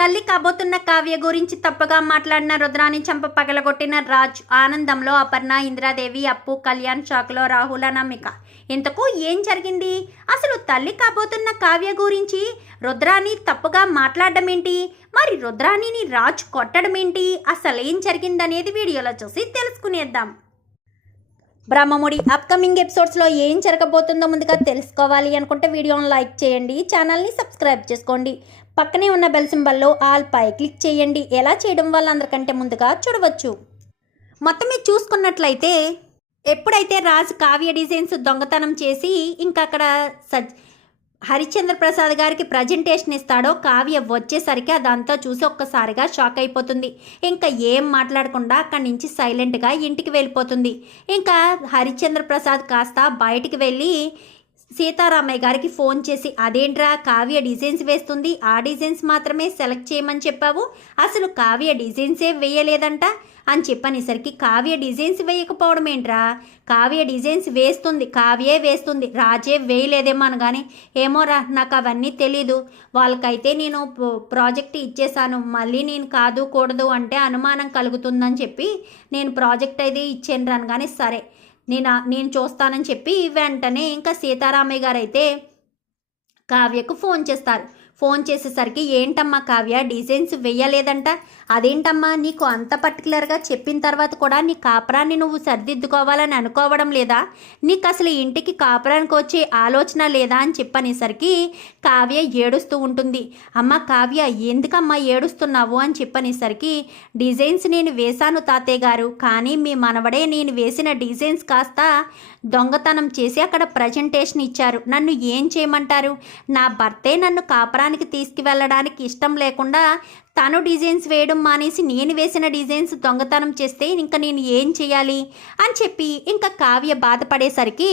తల్లి కాబోతున్న కావ్య గురించి తప్పుగా మాట్లాడిన రుద్రాని చంప పగలగొట్టిన రాజ్, ఆనందంలో అపర్ణ, ఇంద్రాదేవి, అప్పు, కళ్యాణ్, షాక్లో రాహుల్, నమిక. ఇంతకు ఏం జరిగింది? అసలు తల్లి కాబోతున్న కావ్య గురించి రుద్రాని తప్పుగా మాట్లాడడం ఏంటి? మరి రుద్రాణిని రాజ్ కొట్టడం ఏంటి? అసలు ఏం జరిగిందనేది వీడియోలో చూసి తెలుసుకునేద్దాం. బ్రహ్మముడి అప్కమింగ్ ఎపిసోడ్స్లో ఏం జరగబోతుందో ముందుగా తెలుసుకోవాలి అనుకుంటే వీడియోని లైక్ చేయండి, ఛానల్ని సబ్స్క్రైబ్ చేసుకోండి, పక్కనే ఉన్న బెల్ సింబల్లో ఆల్ పై క్లిక్ చేయండి. ఎలా చేయడం వల్ల అందరికంటే ముందుగా చూడవచ్చు. మొత్తం మీరు చూసుకున్నట్లయితే ఎప్పుడైతే రాజు కావ్య డిజైన్స్ దొంగతనం చేసి ఇంకా అక్కడ హరిశ్చంద్ర ప్రసాద్ గారికి ప్రజెంటేషన్ ఇస్తాడో, కావ్య వచ్చేసరికి అదంతా చూసి ఒక్కసారిగా షాక్ అయిపోతుంది. ఇంకా ఏం మాట్లాడకుండా అక్కడి నుంచి సైలెంట్గా ఇంటికి వెళ్ళిపోతుంది. ఇంకా హరిశ్చంద్ర ప్రసాద్ కాస్త బయటికి వెళ్ళి సీతారామయ్య గారికి ఫోన్ చేసి, అదేంట్రా కావ్య డిజైన్స్ వేస్తుంది, ఆ డిజైన్స్ మాత్రమే సెలెక్ట్ చేయమని చెప్పావు, అసలు కావ్య డిజైన్సే వేయలేదంట అని చెప్పనేసరికి, కావ్య డిజైన్స్ వేయకపోవడం ఏంట్రా, కావ్య డిజైన్స్ వేస్తుంది, కావ్యే వేస్తుంది, రాజే వేయలేదేమో అనగానే, ఏమోరా నాకు అవన్నీ తెలీదు, వాళ్ళకైతే నేను ప్రాజెక్ట్ ఇచ్చేసాను, మళ్ళీ నేను కాదు కూడదు అంటే అనుమానం కలుగుతుందని చెప్పి నేను ప్రాజెక్ట్ అయితే ఇచ్చాను అనగానే, సరే నేను చూస్తానని చెప్పి వెంటనే ఇంకా సీతారామయ్య గారు అయితే కావ్యకు ఫోన్ చేస్తారు. ఫోన్ చేసేసరికి, ఏంటమ్మా కావ్య డిజైన్స్ వేయలేదంట, అదేంటమ్మా నీకు అంత పర్టికులర్గా చెప్పిన తర్వాత కూడా నీ కాపురాన్ని నువ్వు సర్దిద్దుకోవాలని అనుకోవడం లేదా, నీకు అసలు ఇంటికి కాపురానికి వచ్చే ఆలోచన లేదా అని చెప్పనేసరికి కావ్య ఏడుస్తూ ఉంటుంది. అమ్మ కావ్య ఎందుకమ్మా ఏడుస్తున్నావు అని చెప్పనేసరికి, డిజైన్స్ నేను వేశాను తాతయ్య గారు, కానీ మీ మనవడే నేను వేసిన డిజైన్స్ కాస్త దొంగతనం చేసి అక్కడ ప్రజెంటేషన్ ఇచ్చారు, నన్ను ఏం చేయమంటారు, నా భర్తే నన్ను కాపురానికి తీసుకువెళ్ళడానికి ఇష్టం లేకుండా తను డిజైన్స్ వేయడం మానేసి నేను వేసిన డిజైన్స్ దొంగతనం చేస్తే ఇంకా నేను ఏం చేయాలి అని చెప్పి ఇంకా కావ్య బాధపడేసరికి,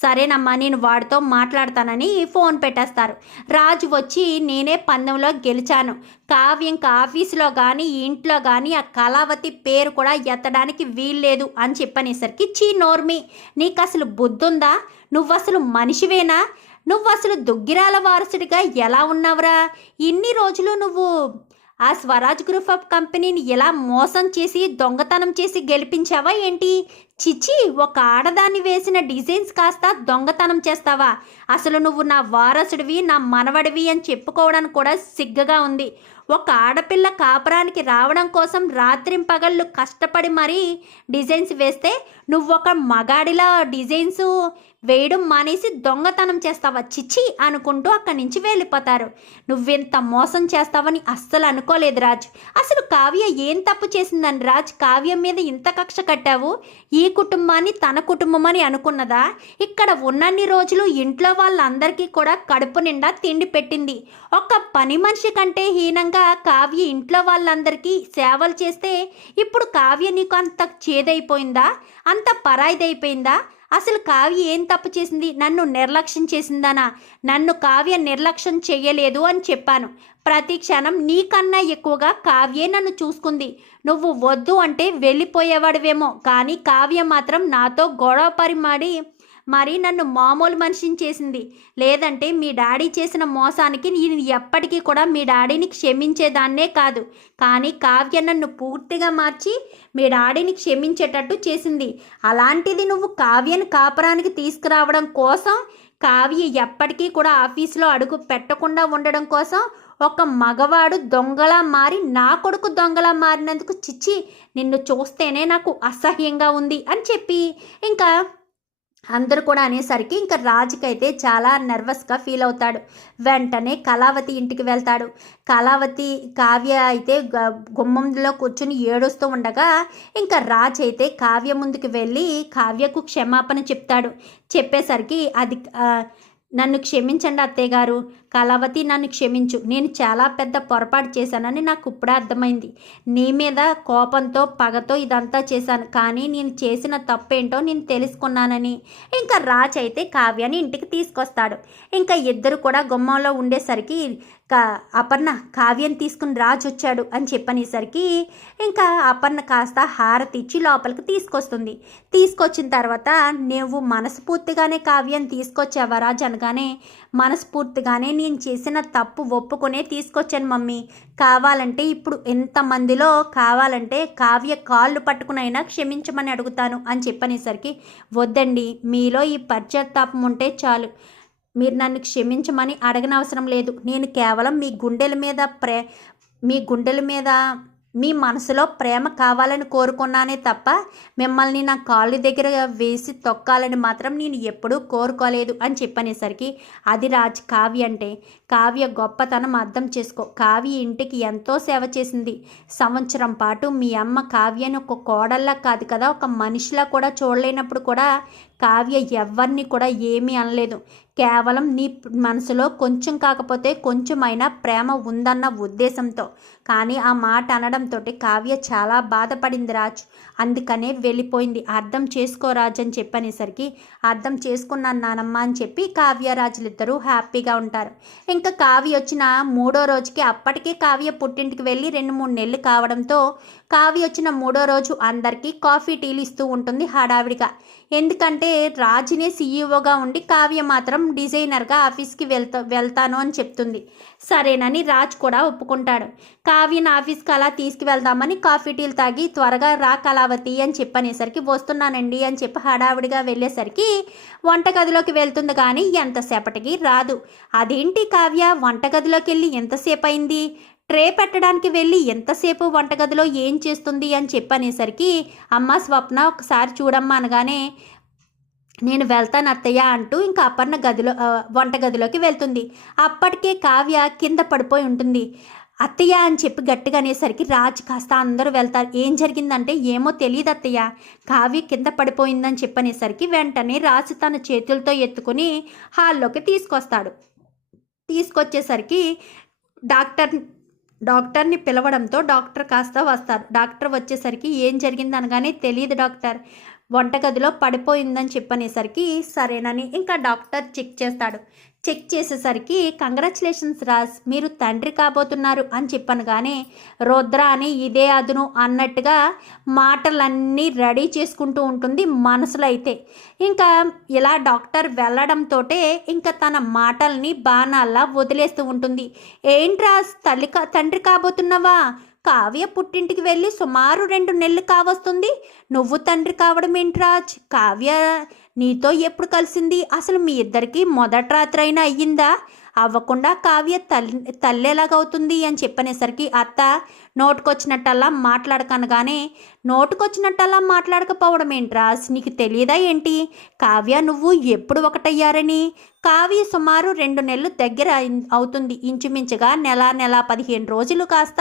సరేనమ్మా నేను వాడితో మాట్లాడతానని ఫోన్ పెట్టేస్తారు. రాజు వచ్చి, నేనే పందెంలో గెలిచాను, కావ్య ఇంకా ఆఫీసులో కానీ ఇంట్లో కానీ ఆ కళావతి పేరు కూడా ఎత్తడానికి వీల్లేదు అని చెప్పనేసరికి, చీ నోర్మి, నీకు అసలు బుద్ధుందా, నువ్వు అసలు మనిషివేనా, నువ్వు అసలు దుగ్గిరాల వారసుడిగా ఎలా ఉన్నావురా, ఇన్ని రోజులు నువ్వు ఆ స్వరాజ్ గ్రూప్ ఆఫ్ కంపెనీని ఎలా మోసం చేసి దొంగతనం చేసి గెలిపించావా ఏంటి, చిచి ఒక ఆడదాన్ని వేసిన డిజైన్స్ కాస్త దొంగతనం చేస్తావా, అసలు నువ్వు నా వారసుడివి నా మనవడివి అని చెప్పుకోవడానికి కూడా సిగ్గుగా ఉంది, ఒక ఆడపిల్ల కాపురానికి రావడం కోసం రాత్రింపగళ్ళు కష్టపడి మరీ డిజైన్స్ వేస్తే నువ్వొక మగాడిలా డిజైన్స్ వేయడం మానేసి దొంగతనం చేస్తావా, చిచ్చి అనుకుంటూ అక్కడి నుంచి వెళ్ళిపోతారు. నువ్వెంత మోసం చేస్తావని అస్సలు అనుకోలేదు రాజ్, అసలు కావ్య ఏం తప్పు చేసిందని రాజ్ కావ్యం మీద ఇంత కక్ష కట్టావు, ఈ కుటుంబాన్ని తన కుటుంబం అని అనుకున్నదా, ఇక్కడ ఉన్నన్ని రోజులు ఇంట్లో వాళ్ళందరికీ కూడా కడుపు నిండా తిండి పెట్టింది, ఒక పని మనిషి కంటే హీనంగా కావ్య ఇంట్లో వాళ్ళందరికీ సేవలు చేస్తే ఇప్పుడు కావ్య నీకు అంత చేదైపోయిందా, అంత పరాయిదైపోయిందా, అసలు కావ్య ఏం తప్పు చేసింది, నన్ను నిర్లక్ష్యం చేసిందనా, నన్ను కావ్య నిర్లక్ష్యం చెయ్యలేదు అని చెప్పాను, ప్రతి క్షణం నీకన్నా ఎక్కువగా కావ్యే నన్ను చూసుకుంది, నువ్వు వద్దు అంటే వెళ్ళిపోయేవాడివేమో, కానీ కావ్య మాత్రం నాతో గొడవ మరి నన్ను మామూలు మనిషిని చేసింది, లేదంటే మీ డాడీ చేసిన మోసానికి నేను ఎప్పటికీ కూడా మీ డాడీని క్షమించేదాన్నే కాదు, కానీ కావ్య నన్ను పూర్తిగా మార్చి మీ డాడీని క్షమించేటట్టు చేసింది, అలాంటిది నువ్వు కావ్యను కాపురానికి తీసుకురావడం కోసం, కావ్య ఎప్పటికీ కూడా ఆఫీసులో అడుగు పెట్టకుండా ఉండడం కోసం ఒక మగవాడు దొంగలా మారి నా కొడుకు దొంగలా మారినందుకు చిచ్చి నిన్ను చూస్తేనే నాకు అసహ్యంగా ఉంది అని చెప్పి ఇంకా అందరూ కూడా అనేసరికి ఇంకా రాజుకైతే చాలా నర్వస్గా ఫీల్ అవుతాడు. వెంటనే కళావతి ఇంటికి వెళ్తాడు. కళావతి కావ్య అయితే గుమ్మంలో కూర్చుని ఏడుస్తూ ఉండగా ఇంకా రాజు అయితే కావ్య ముందుకు వెళ్ళి కావ్యకు క్షమాపణ చెప్తాడు. చెప్పేసరికి, అది నన్ను క్షమించండి అత్తయ్య గారు, కళావతి నన్ను క్షమించు, నేను చాలా పెద్ద పొరపాటు చేశానని నాకు ఇప్పుడే అర్థమైంది, నీ మీద కోపంతో పగతో ఇదంతా చేశాను, కానీ నేను చేసిన తప్పేంటో నేను తెలుసుకున్నానని ఇంకా రాజ్ అయితే కావ్యాన్ని ఇంటికి తీసుకొస్తాడు. ఇంకా ఇద్దరు కూడా గుమ్మంలో ఉండేసరికి అపర్ణ కావ్యం తీసుకుని రాజు వచ్చాడు అని చెప్పనేసరికి ఇంకా అపర్ణ కాస్త హారతి ఇచ్చి లోపలికి తీసుకొస్తుంది. తీసుకొచ్చిన తర్వాత, నువ్వు మనస్ఫూర్తిగానే కావ్యం తీసుకొచ్చావా రాజు అనగానే, మనస్ఫూర్తిగానే నేను చేసిన తప్పు ఒప్పుకునే తీసుకొచ్చాను మమ్మీ. కావాలంటే ఇప్పుడు ఎంతమందిలో కావాలంటే కావ్య కాళ్ళు పట్టుకునైనా క్షమించమని అడుగుతాను అని చెప్పనేసరికి, వద్దండి, మీలో ఈ పశ్చాత్తాపం ఉంటే చాలు. మీరు నన్ను క్షమించమని అడగనవసరం లేదు. నేను కేవలం మీ గుండెల మీద మీ మనసులో ప్రేమ కావాలని కోరుకున్నానే తప్ప మిమ్మల్ని నా కాళ్ళు దగ్గర వేసి తొక్కాలని మాత్రం నేను ఎప్పుడూ కోరుకోలేదు అని చెప్పనేసరికి, అది రాజ్ కావ్య అంటే. కావ్య గొప్పతనం అర్థం చేసుకో. కావ్య ఇంటికి ఎంతో సేవ చేసింది. సంవత్సరం పాటు మీ అమ్మ కావ్యని ఒక కోడల్లా కాదు కదా, ఒక మనిషిలా కూడా చూడలేనప్పుడు కూడా కావ్య ఎవరిని కూడా ఏమీ అనలేదు. కేవలం నీ మనసులో కొంచెం కాకపోతే కొంచెమైనా ప్రేమ ఉందన్న ఉద్దేశంతో. కానీ ఆ మాట అనడంతో కావ్య చాలా బాధపడింది రాజ్. అందుకనే వెళ్ళిపోయింది. అర్థం చేసుకో రాజ్ అని చెప్పనేసరికి, అర్థం చేసుకున్నాను నానమ్మ అని చెప్పి కావ్య రాజులిద్దరూ హ్యాపీగా ఉంటారు. ఇంకా కావ్య వచ్చిన 3వ రోజుకి అప్పటికే కావ్య పుట్టింటికి వెళ్ళి 2-3 నెలలు కావడంతో కావ్య వచ్చిన 3వ రోజు అందరికీ కాఫీ టీలు ఇస్తూ ఉంటుంది హడావిడిగా. ఎందుకంటే రాజునే సీఈఓగా ఉండి కావ్య మాత్రం డిజైనర్గా ఆఫీస్కి వెళ్తాను అని చెప్తుంది. సరేనని రాజ్ కూడా ఒప్పుకుంటాడు. కావ్యని ఆఫీస్కి అలా తీసుకువెళ్దామని కాఫీ టీలు తాగి త్వరగా రా కళావతి అని చెప్పనేసరికి, వస్తున్నానండి అని చెప్పి హడావిడిగా వెళ్ళేసరికి వంటగదిలోకి వెళ్తుంది. కానీ ఎంతసేపటికి రాదు. అదేంటి కావ్య వంటగదిలోకి వెళ్ళి ఎంతసేపు అయింది, ట్రే పెట్టడానికి వెళ్ళి ఎంతసేపు వంటగదిలో ఏం చేస్తుంది అని చెప్పనేసరికి, అమ్మ స్వప్న ఒకసారి చూడమ్మా అనగానే, నేను వెళ్తాను అత్తయ్య అంటూ ఇంకా అపర్ణ వంటగదిలోకి వెళ్తుంది. అప్పటికే కావ్య కింద పడిపోయి ఉంటుంది. అత్తయ్య అని చెప్పి గట్టిగా అనేసరికి రాజ్ కాస్త అందరూ వెళ్తారు. ఏం జరిగిందంటే, ఏమో తెలియదు అత్తయ్య, కావ్య కింద పడిపోయిందని చెప్పనేసరికి వెంటనే రాజ్ తన చేతులతో ఎత్తుకుని హాల్లోకి తీసుకొచ్చేసరికి డాక్టర్ని పిలవడంతో డాక్టర్ కాస్త వస్తారు. డాక్టర్ వచ్చేసరికి ఏం జరిగింది అనగానే, తెలియదు డాక్టర్, వంటగదిలో పడిపోయిందని చెప్పనేసరికి సరేనని ఇంకా డాక్టర్ చెక్ చేసేసరికి, కంగ్రాచులేషన్స్ రాజ్, మీరు తండ్రి కాబోతున్నారు అని చెప్పనగానే రుద్ర అని ఇదే అదును అన్నట్టుగా మాటలన్నీ రెడీ చేసుకుంటూ ఉంటుంది మనసులో. అయితే ఇంకా ఇలా డాక్టర్ వెళ్ళడంతో ఇంకా తన మాటల్ని బాణాల్లా వదిలేస్తూ ఉంటుంది. ఏంటి రాజ్, తండ్రి కాబోతున్నావా? కావ్య పుట్టింటికి వెళ్ళి సుమారు 2 నెలలు కావస్తుంది, నువ్వు తండ్రి కావడం ఏంటి రాజ్? కావ్య నీతో ఎప్పుడు కలిసింది? అసలు మీ ఇద్దరికి మొదటి రాత్రి అయినా అయ్యిందా? అవ్వకుండా కావ్య తల్లి ఎలాగవుతుంది అని చెప్పనేసరికి, అత్త నోటుకొచ్చినట్టల్లా మాట్లాడకనగానే, నోటుకొచ్చినట్టల్లా మాట్లాడకపోవడం ఏంటి రాజ్, నీకు తెలియదా ఏంటి? కావ్య నువ్వు ఎప్పుడు ఒకటయ్యారని? కావ్య సుమారు 2 నెలలు దగ్గర అవుతుంది. ఇంచుమించుగా నెల 15 రోజులు కాస్త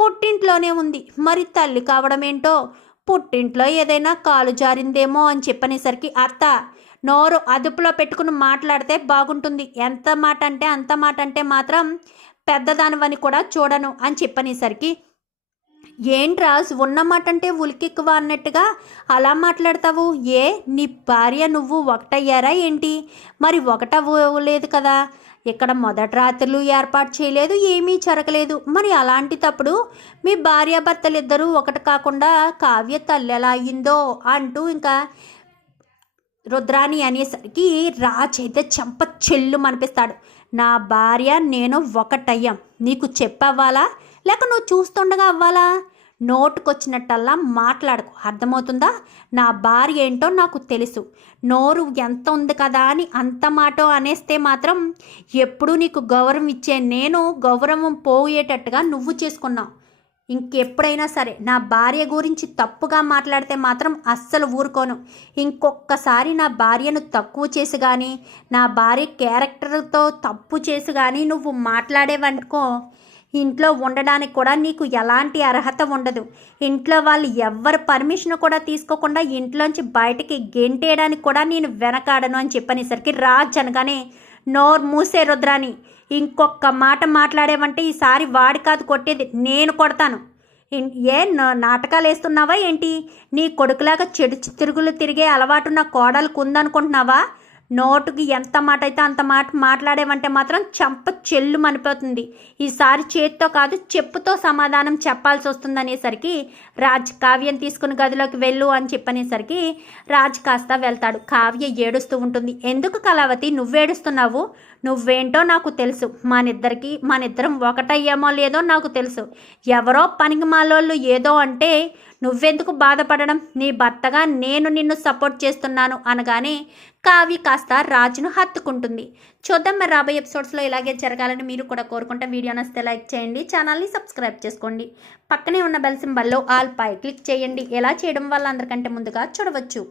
పుట్టింట్లోనే ఉంది. మరి తల్లి కావడం ఏంటో, పుట్టింట్లో ఏదైనా కాలు జారిందేమో అని చెప్పనేసరికి, అత్త నోరు అదుపులో పెట్టుకుని మాట్లాడితే బాగుంటుంది. ఎంత మాట అంటే అంత మాట అంటే మాత్రం పెద్దదానివని కూడా చూడను అని చెప్పనేసరికి, ఏంట్రాజ్ ఉన్నమాట అంటే ఉలికెక్కువ అన్నట్టుగా అలా మాట్లాడతావు? ఏ నీ భార్య నువ్వు ఒకటయ్యారా ఏంటి? మరి ఒకటవ్వలేదు కదా, ఇక్కడ మొదటి రాత్రులు ఏర్పాటు చేయలేదు, ఏమీ జరగలేదు. మరి అలాంటి తప్పుడు మీ భార్యాభర్తలు ఇద్దరూ ఒకటి కాకుండా కావ్య తల్లి ఎలా అయ్యిందో అంటూ ఇంకా రుద్రాని అనేసరికి రాజ్ అయితే చెంప చెల్లు అనిపిస్తాడు. నా భార్య నేను ఒకటయ్యాం, నీకు చెప్పవ్వాలా లేక నువ్వు చూస్తుండగా అవ్వాలా? నోటుకొచ్చినట్టల్లా మాట్లాడకు, అర్థమవుతుందా? నా భార్య ఏంటో నాకు తెలుసు. నోరు ఎంత ఉంది కదా అని అంత మాట అనేస్తే మాత్రం ఎప్పుడూ నీకు గౌరవం ఇచ్చే నేను గౌరవం పోయేటట్టుగా నువ్వు చేసుకున్నావు. ఇంకెప్పుడైనా సరే నా భార్య గురించి తప్పుగా మాట్లాడితే మాత్రం అస్సలు ఊరుకోను. ఇంకొకసారి నా భార్యను తక్కువ చేసి కానీ నా భార్య క్యారెక్టర్తో తప్పు చేసి కానీ నువ్వు మాట్లాడేవనుకో, ఇంట్లో ఉండడానికి కూడా నీకు ఎలాంటి అర్హత ఉండదు. ఇంట్లో వాళ్ళు ఎవ్వరు పర్మిషన్ కూడా తీసుకోకుండా ఇంట్లోంచి బయటికి గెంటేయడానికి కూడా నేను వెనకాడను అని చెప్పనేసరికి రాజ్ అనగానే, నోరు మూసే రుద్రాని, ఇంకొక మాట మాట్లాడేవంటే ఈసారి వాడి కాదు కొట్టేది, నేను కొడతాను. ఏ నాటకాలు వేస్తున్నావా ఏంటి? నీ కొడుకులాగా చెడు తిరుగులు తిరిగే అలవాటు నా కోడలకు ఉందనుకుంటున్నావా? నోటుకి ఎంత మాట అయితే అంత మాట మాట్లాడేవంటే మాత్రం చంప చెల్లు మనిపోతుంది. ఈసారి చేత్తో కాదు చెప్పుతో సమాధానం చెప్పాల్సి వస్తుందనేసరికి రాజ్ కావ్యం తీసుకుని గదిలోకి వెళ్ళు అని చెప్పనేసరికి రాజ్ కాస్త వెళ్తాడు. కావ్య ఏడుస్తూ ఉంటుంది. ఎందుకు కళావతి నువ్వేడుస్తున్నావు? నువ్వేంటో నాకు తెలుసు. మనిద్దరం ఒకటయ్యామో లేదో నాకు తెలుసు. ఎవరో పనికి మాలోళ్ళు ఏదో అంటే నువ్వెందుకు బాధపడడం? నీ భర్తగా నేను నిన్ను సపోర్ట్ చేస్తున్నాను అనగానే కావ్య కాస్త రాజును హత్తుకుంటుంది. చూద్దాం మరి రాబోయే ఎపిసోడ్స్లో ఇలాగే జరగాలని మీరు కూడా కోరుకుంటే వీడియో నచ్చితే లైక్ చేయండి, ఛానల్ని సబ్స్క్రైబ్ చేసుకోండి, పక్కనే ఉన్న బెల్ సింబల్లో ఆల్ పై క్లిక్ చేయండి. ఎలా చేయడం వల్ల అందరికంటే ముందుగా చూడవచ్చు.